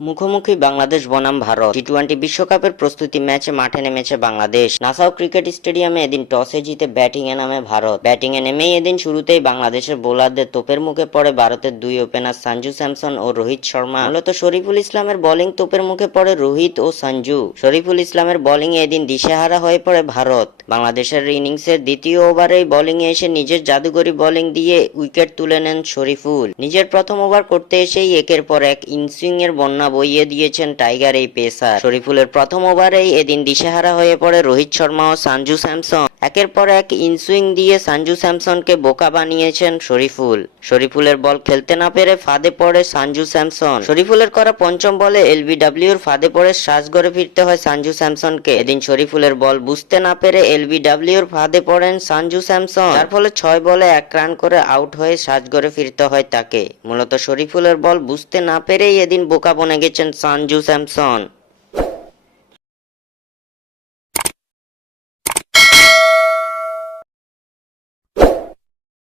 মুখোমুখি বাংলাদেশ বনাম ভারত। টি-20 বিশ্বকাপের প্রস্তুতি ম্যাচে মাঠে নেমেছে বাংলাদেশ। নাসাউ ক্রিকেট স্টেডিয়ামে এদিন টসে জিতে ব্যাটিংয়ে নামে ভারত। ব্যাটিংয়ে নেমেই এদিন শুরুতেই বাংলাদেশের বোলারদের তোপের মুখে পড়ে ভারতের দুই ওপেনার সঞ্জু স্যামসন ও রোহিত শর্মা। মূলত শরীফুল ইসলামের বোলিং তোপের মুখে পড়ে রোহিত ও সঞ্জু। শরীফুল ইসলামের বোলিংয়ে এদিন দিশেহারা হয়ে পড়ে ভারত। বাংলাদেশের ইনিংসের দ্বিতীয় ওভারেই বোলিংয়ে এসে নিজের জাদুগরি বোলিং দিয়ে উইকেট তুলে নেন শরীফুল। নিজের প্রথম ওভার করতে এসেই একের পর এক ইনসুইং এর বন্যা বইয়ে দিয়েছেন টাইগার এই পেসার। শরীফুলের প্রথম ওভারেই এদিন দিশেহারা হয়ে পড়ে রোহিত শর্মা ও সঞ্জু স্যামসন। একের পর এক ইনসুইং দিয়ে সঞ্জু স্যামসনকে বোকা বানিয়েছেন শরীফুল। শরীফুলের বল খেলতে না পেরে ফাঁদে পড়ে সঞ্জু স্যামসন। শরীফুলের করা পঞ্চম বলে এলবিডব্লিউর ফাঁদে পড়ে সাজঘরে ফিরতে হয় সঞ্জু স্যামসনকে। এদিন শরীফুলের বল বুঝতে না পেরে এলবিডব্লিউর ফাঁদে পড়েন সঞ্জু স্যামসন, যার ফলে 6 বলে 1 রান করে আউট হয়ে সাজঘরে ফিরতে হয় তাকে। মূলত শরীফুলের বল বুঝতে না পেরেই এদিন বোকা বনে গেছেন সঞ্জু স্যামসন।